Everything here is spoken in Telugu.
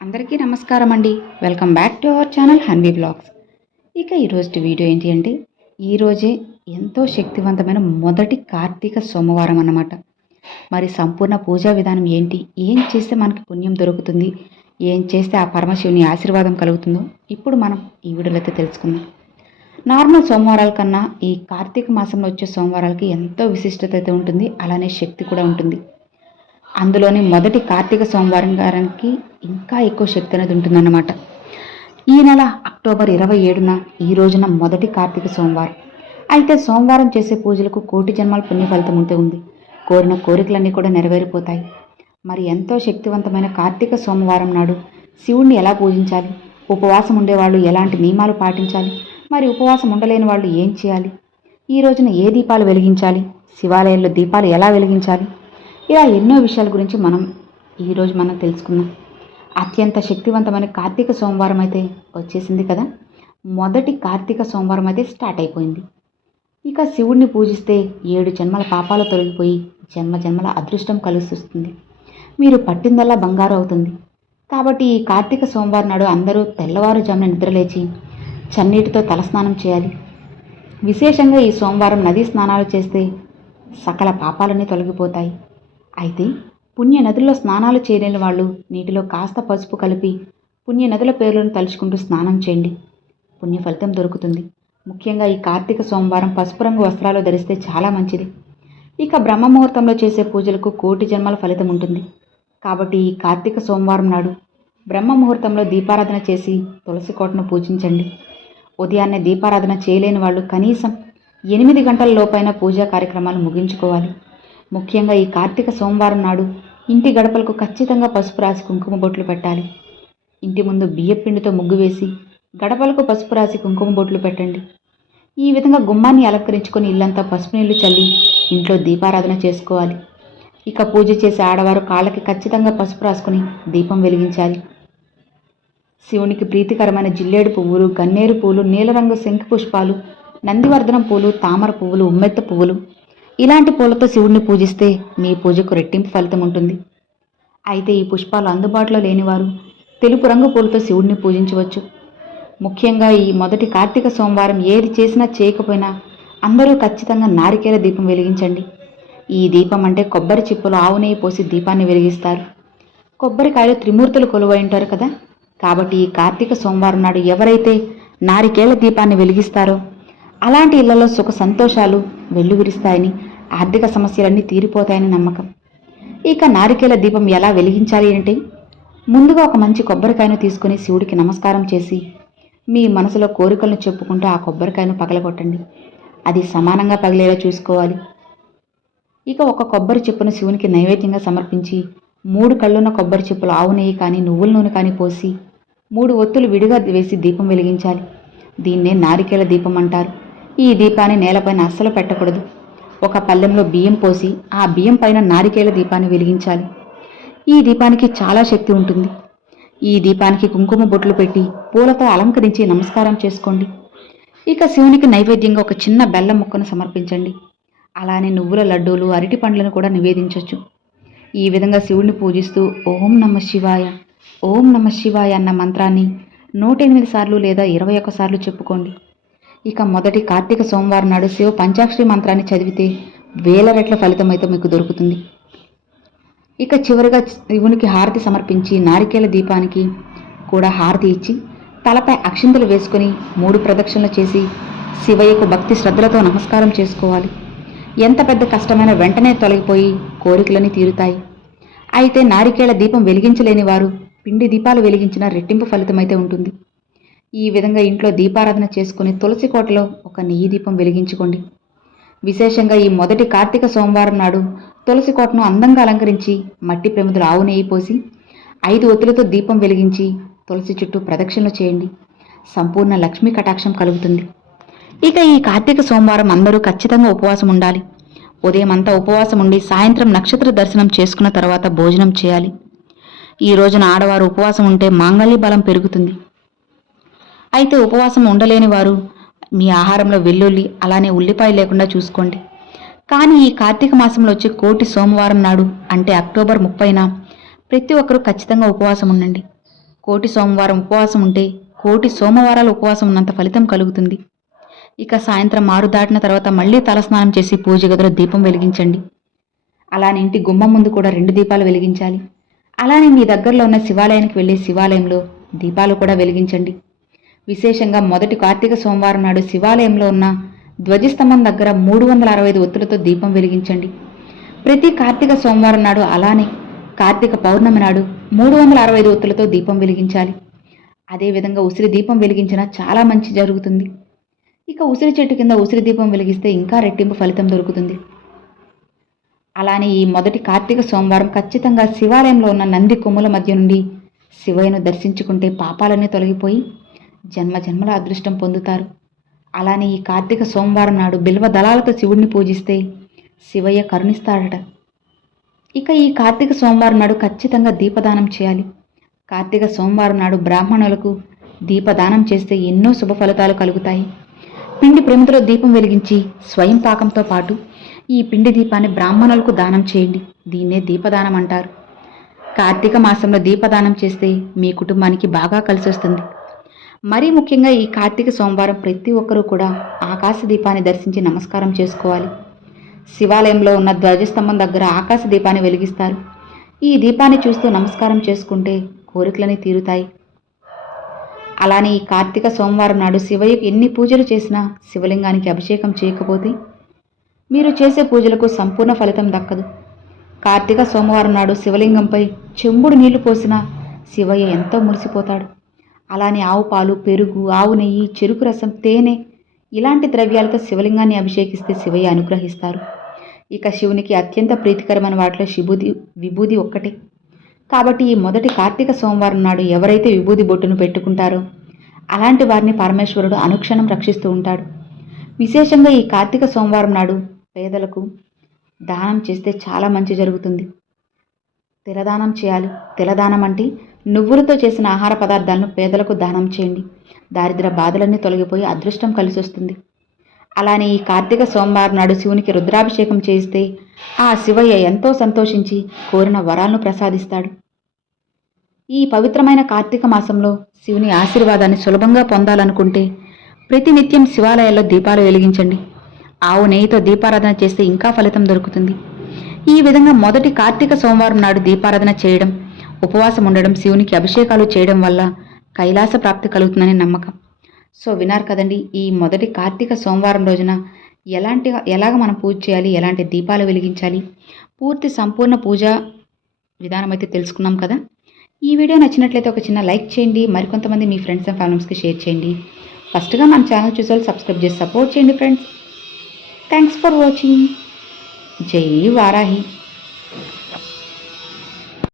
అందరికీ నమస్కారం అండి. Welcome back to our channel Hanvi vlogs ఇక ఈరోజు వీడియో ఏంటి అంటే ఈరోజే ఎంతో శక్తివంతమైన మొదటి కార్తీక సోమవారం అన్నమాట. మరి సంపూర్ణ పూజా విధానం ఏంటి? ఏం చేస్తే మనకి పుణ్యం దొరుకుతుంది? ఏం చేస్తే ఆ పరమశివుని ఆశీర్వాదం కలుగుతుందో ఇప్పుడు మనం ఈ వీడియోలో అయితే తెలుసుకుందాం. నార్మల్ సోమవారాల కన్నా ఈ కార్తీక మాసంలో వచ్చే సోమవారాలకి ఎంతో విశిష్టత అయితే ఉంటుంది. అలానే శక్తి కూడా ఉంటుంది. అందులోని మొదటి కార్తీక సోమవారం గారానికి ఇంకా ఎక్కువ శక్తి అనేది ఉంటుందన్నమాట. ఈ నెల అక్టోబర్ ఇరవై ఏడున ఈ రోజున మొదటి కార్తీక సోమవారం. అయితే సోమవారం చేసే పూజలకు కోటి జన్మల పుణ్య ఫలితం ఉంటే ఉంది. కోరిన కోరికలన్నీ కూడా నెరవేరిపోతాయి. మరి ఎంతో శక్తివంతమైన కార్తీక సోమవారం నాడు శివుణ్ణి ఎలా పూజించాలి? ఉపవాసం ఉండేవాళ్ళు ఎలాంటి నియమాలు పాటించాలి? మరి ఉపవాసం ఉండలేని వాళ్ళు ఏం చేయాలి? ఈ రోజున ఏ దీపాలు వెలిగించాలి? శివాలయంలో దీపాలు ఎలా వెలిగించాలి? ఇలా ఎన్నో విషయాల గురించి మనం ఈరోజు మనం తెలుసుకుందాం. అత్యంత శక్తివంతమైన కార్తీక సోమవారం అయితే వచ్చేసింది కదా. మొదటి కార్తీక సోమవారం అయితే స్టార్ట్ అయిపోయింది. ఇక శివుణ్ణి పూజిస్తే ఏడు జన్మల పాపాలు తొలగిపోయి జన్మ జన్మల అదృష్టం కలుస్తుంది మీరు పట్టిందల్లా బంగారు అవుతుంది. కాబట్టి ఈ కార్తీక సోమవారం నాడు అందరూ తెల్లవారుజామున నిద్రలేచి చన్నీటితో తలస్నానం చేయాలి. విశేషంగా ఈ సోమవారం నదీ స్నానాలు చేస్తే సకల పాపాలన్నీ తొలగిపోతాయి. అయితే పుణ్య నదుల్లో స్నానాలు చేయలేని వాళ్ళు నీటిలో కాస్త పసుపు కలిపి పుణ్య నదుల పేర్లను తలుచుకుంటూ స్నానం చేయండి. పుణ్య ఫలితం దొరుకుతుంది. ముఖ్యంగా ఈ కార్తీక సోమవారం పసుపు రంగు వస్త్రాలు ధరిస్తే చాలా మంచిది. ఇక బ్రహ్మ ముహూర్తంలో చేసే పూజలకు కోటి జన్మల ఫలితం ఉంటుంది. కాబట్టి ఈ కార్తీక సోమవారం నాడు బ్రహ్మ ముహూర్తంలో దీపారాధన చేసి తులసి కోటను పూజించండి. ఉదయాన్నే దీపారాధన చేయలేని వాళ్ళు కనీసం ఎనిమిది గంటల లోపైన పూజా కార్యక్రమాలు ముగించుకోవాలి. ముఖ్యంగా ఈ కార్తీక సోమవారం నాడు ఇంటి గడపలకు ఖచ్చితంగా పసుపు రాసి కుంకుమ బొట్లు పెట్టాలి. ఇంటి ముందు బియ్యపిండితో ముగ్గు వేసి గడపలకు పసుపు రాసి కుంకుమ బొట్లు పెట్టండి. ఈ విధంగా గుమ్మాన్ని అలంకరించుకొని ఇల్లంతా పసుపు నీళ్ళు చల్లి ఇంట్లో దీపారాధన చేసుకోవాలి. ఇక పూజ చేసే ఆడవారు కాళ్ళకి ఖచ్చితంగా పసుపు రాసుకుని దీపం వెలిగించాలి. శివునికి ప్రీతికరమైన జిల్లేడు పువ్వులు గన్నేరు పూలు నీలరంగు శంఖ పుష్పాలు నందివర్ధనం పూలు తామర పువ్వులు ఉమ్మెత్త పువ్వులు ఇలాంటి పూలతో శివుణ్ణి పూజిస్తే మీ పూజకు రెట్టింపు ఫలితం ఉంటుంది. అయితే ఈ పుష్పాలు అందుబాటులో లేనివారు తెలుపు రంగు పూలతో శివుణ్ణి పూజించవచ్చు. ముఖ్యంగా ఈ మొదటి కార్తీక సోమవారం ఏది చేసినా చేయకపోయినా అందరూ ఖచ్చితంగా నారికేల దీపం వెలిగించండి. ఈ దీపం అంటే కొబ్బరి చిప్పలు ఆవు నెయ్యి పోసి దీపాన్ని వెలిగిస్తారు. కొబ్బరికాయలు త్రిమూర్తులు కొలువై ఉంటారు కదా? కాబట్టి ఈ కార్తీక సోమవారం నాడు ఎవరైతే నారికేల దీపాన్ని వెలిగిస్తారో అలాంటి ఇళ్ళలో సుఖ సంతోషాలు వెల్లువిరిస్తాయని ఆర్థిక సమస్యలన్నీ తీరిపోతాయని నమ్మకం. ఇక నారికేల దీపం ఎలా వెలిగించాలి అంటే ముందుగా ఒక మంచి కొబ్బరికాయను తీసుకొని శివుడికి నమస్కారం చేసి మీ మనసులో కోరికలను చెప్పుకుంటూ ఆ కొబ్బరికాయను పగలగొట్టండి. అది సమానంగా పగిలేలా చూసుకోవాలి. ఇక ఒక కొబ్బరి చెప్పును శివునికి నైవేద్యంగా సమర్పించి మూడు కళ్ళున్న కొబ్బరి చెప్పులు ఆవు నెయ్యి కానీ నువ్వుల నూనె కానీ పోసి మూడు ఒత్తులు విడిగా వేసి దీపం వెలిగించాలి. దీన్నే నారికేల దీపం అంటారు. ఈ దీపాన్ని నేలపైన అస్సలు పెట్టకూడదు. ఒక పళ్ళెంలో బియ్యం పోసి ఆ బియ్యం పైన నారికేల దీపాన్ని వెలిగించాలి. ఈ దీపానికి చాలా శక్తి ఉంటుంది. ఈ దీపానికి కుంకుమ బొట్లు పెట్టి పూలతో అలంకరించి నమస్కారం చేసుకోండి. ఇక శివునికి నైవేద్యంగా ఒక చిన్న బెల్లం ముక్కను సమర్పించండి. అలానే నువ్వుల లడ్డూలు అరటి పండ్లను కూడా నివేదించవచ్చు ఈ విధంగా శివుణ్ణి పూజిస్తూ ఓం నమ శివాయ ఓం నమ శివాయ అన్న మంత్రాన్ని నూట ఎనిమిది సార్లు లేదా ఇరవై ఒక్క సార్లు చెప్పుకోండి. ఇక మొదటి కార్తీక సోమవారం నాడు శివ పంచాక్షరి మంత్రాన్ని చదివితే వేల రెట్ల ఫలితం అయితే మీకు దొరుకుతుంది. ఇక చివరిగా శివునికి హారతి సమర్పించి నారికేల దీపానికి కూడా హారతి ఇచ్చి తలపై అక్షింతలు వేసుకొని మూడు ప్రదక్షిణలు చేసి శివయ్యకు భక్తి శ్రద్ధలతో నమస్కారం చేసుకోవాలి. ఎంత పెద్ద కష్టమైన వెంటనే తొలగిపోయి కోరికలని తీరుతాయి. అయితే నారికేళ దీపం వెలిగించలేని వారు పిండి దీపాలు వెలిగించిన రెట్టింపు ఫలితమైతే ఉంటుంది. ఈ విధంగా ఇంట్లో దీపారాధన చేసుకుని తులసి కోటలో ఒక నెయ్యి దీపం వెలిగించుకోండి. విశేషంగా ఈ మొదటి కార్తీక సోమవారం నాడు తులసి కోటను అందంగా అలంకరించి మట్టి ప్రమిదలు ఆవు నెయ్యి పోసి ఐదు ఒత్తులతో దీపం వెలిగించి తులసి చుట్టూ ప్రదక్షిణలు చేయండి. సంపూర్ణ లక్ష్మీ కటాక్షం కలుగుతుంది. ఇక ఈ కార్తీక సోమవారం అందరూ ఖచ్చితంగా ఉపవాసం ఉండాలి. ఉదయం అంతా ఉపవాసం ఉండి సాయంత్రం నక్షత్ర దర్శనం చేసుకున్న తర్వాత భోజనం చేయాలి. ఈ రోజున ఆడవారు ఉపవాసం ఉంటే మాంగళ్య బలం పెరుగుతుంది. అయితే ఉపవాసం ఉండలేని వారు మీ ఆహారంలో వెల్లుల్లి అలానే ఉల్లిపాయ లేకుండా చూసుకోండి. కానీ ఈ కార్తీక మాసంలో వచ్చే కోటి సోమవారం నాడు అంటే అక్టోబర్ ముప్పైన ప్రతి ఒక్కరూ ఖచ్చితంగా ఉపవాసం ఉండండి. కోటి సోమవారం ఉపవాసం ఉంటే కోటి సోమవారాలు ఉపవాసం ఉన్నంత ఫలితం కలుగుతుంది. ఇక సాయంత్రం ఆరు దాటిన తర్వాత మళ్ళీ తలస్నానం చేసి పూజ గదిలో దీపం వెలిగించండి. అలానే ఇంటి గుమ్మం ముందు కూడా రెండు దీపాలు వెలిగించాలి. అలానే మీ దగ్గరలో ఉన్న శివాలయానికి వెళ్ళే శివాలయంలో దీపాలు కూడా వెలిగించండి. విశేషంగా మొదటి కార్తీక సోమవారం నాడు శివాలయంలో ఉన్న ధ్వజస్తంభం దగ్గర మూడు వందల అరవై ఐదు ఒత్తులతో దీపం వెలిగించండి. ప్రతి కార్తీక సోమవారం నాడు అలానే కార్తీక పౌర్ణమి నాడు మూడు వందల అరవై ఐదు ఒత్తులతో దీపం వెలిగించాలి. అదేవిధంగా ఉసిరి దీపం వెలిగించినా చాలా మంచి జరుగుతుంది. ఇక ఉసిరి చెట్టు కింద ఉసిరి దీపం వెలిగిస్తే ఇంకా రెట్టింపు ఫలితం దొరుకుతుంది. అలానే ఈ మొదటి కార్తీక సోమవారం ఖచ్చితంగా శివాలయంలో ఉన్న నంది కొమ్ముల మధ్య నుండి శివయ్యను దర్శించుకుంటే పాపాలన్నీ తొలగిపోయి జన్మ జన్మల అదృష్టం పొందుతారు. అలానే ఈ కార్తీక సోమవారం నాడు బిల్వ దళాలతో శివుడిని పూజిస్తే శివయ్య కరుణిస్తాడట. ఇక ఈ కార్తీక సోమవారం నాడు ఖచ్చితంగా దీపదానం చేయాలి. కార్తీక సోమవారం నాడు బ్రాహ్మణులకు దీపదానం చేస్తే ఎన్నో శుభ ఫలితాలు కలుగుతాయి. పిండి ప్రేమతో దీపం వెలిగించి స్వయం పాకంతో పాటు ఈ పిండి దీపాన్ని బ్రాహ్మణులకు దానం చేయండి. దీన్నే దీపదానం అంటారు. కార్తీక మాసంలో దీపదానం చేస్తే మీ కుటుంబానికి బాగా కలిసి వస్తుంది మరీ ముఖ్యంగా ఈ కార్తీక సోమవారం ప్రతి ఒక్కరూ కూడా ఆకాశ దీపాన్ని దర్శించి నమస్కారం చేసుకోవాలి. శివాలయంలో ఉన్న ధ్వజస్తంభం దగ్గర ఆకాశ దీపాన్ని వెలిగిస్తారు. ఈ దీపాన్ని చూస్తూ నమస్కారం చేసుకుంటే కోరికలని తీరుతాయి. అలానే ఈ కార్తీక సోమవారం నాడు శివయ్యకు ఎన్ని పూజలు చేసినా శివలింగానికి అభిషేకం చేయకపోతే మీరు చేసే పూజలకు సంపూర్ణ ఫలితం దక్కదు. కార్తీక సోమవారం నాడు శివలింగంపై చెంబుడు నీళ్ళు పోసినా శివయ్య ఎంతో మురిసిపోతాడు. అలానే ఆవు పాలు పెరుగు ఆవు నెయ్యి చెరుకు రసం తేనె ఇలాంటి ద్రవ్యాలతో శివలింగాన్ని అభిషేకిస్తే శివయ్య అనుగ్రహిస్తారు. ఇక శివునికి అత్యంత ప్రీతికరమైన వాటిలో శిబుది విభూది ఒక్కటే. కాబట్టి ఈ మొదటి కార్తీక సోమవారం నాడు ఎవరైతే విభూది బొట్టును పెట్టుకుంటారో అలాంటి వారిని పరమేశ్వరుడు అనుక్షణం రక్షిస్తూ ఉంటాడు. విశేషంగా ఈ కార్తీక సోమవారం నాడు పేదలకు దానం చేస్తే చాలా మంచి జరుగుతుంది. తిలదానం చేయాలి. తిలదానం అంటే నువ్వులతో చేసిన ఆహార పదార్థాలను పేదలకు దానం చేయండి. దారిద్ర బాధలన్నీ తొలగిపోయి అదృష్టం కలిసి వస్తుంది అలానే ఈ కార్తీక సోమవారం నాడు శివునికి రుద్రాభిషేకం చేయిస్తే ఆ శివయ్య ఎంతో సంతోషించి కోరిన వరాలను ప్రసాదిస్తాడు. ఈ పవిత్రమైన కార్తీక మాసంలో శివుని ఆశీర్వాదాన్ని సులభంగా పొందాలనుకుంటే ప్రతినిత్యం శివాలయాల్లో దీపాలు వెలిగించండి. ఆవు నెయ్యితో దీపారాధన చేస్తే ఇంకా ఫలితం దొరుకుతుంది. ఈ విధంగా మొదటి కార్తీక సోమవారం నాడు దీపారాధన చేయడం ఉపవాసం ఉండడం శివునికి అభిషేకాలు చేయడం వల్ల కైలాస ప్రాప్తి కలుగుతుందని నమ్మకం. సో వినారు కదండి ఈ మొదటి కార్తీక సోమవారం రోజున ఎలాంటి ఎలాగ మనం పూజ చేయాలి ఎలాంటి దీపాలు వెలిగించాలి పూర్తి సంపూర్ణ పూజ విధానం అయితే తెలుసుకున్నాం కదా. ఈ వీడియో నచ్చినట్లయితే ఒక చిన్న లైక్ చేయండి మరికొంతమంది మీ ఫ్రెండ్స్ అండ్ ఫ్యామిలీస్కి షేర్ చేయండి. ఫస్ట్గా మన ఛానల్ చూసే వాళ్ళు సబ్స్క్రైబ్ చేసి సపోర్ట్ చేయండి ఫ్రెండ్స్. Thanks for watching. జై వారాహి.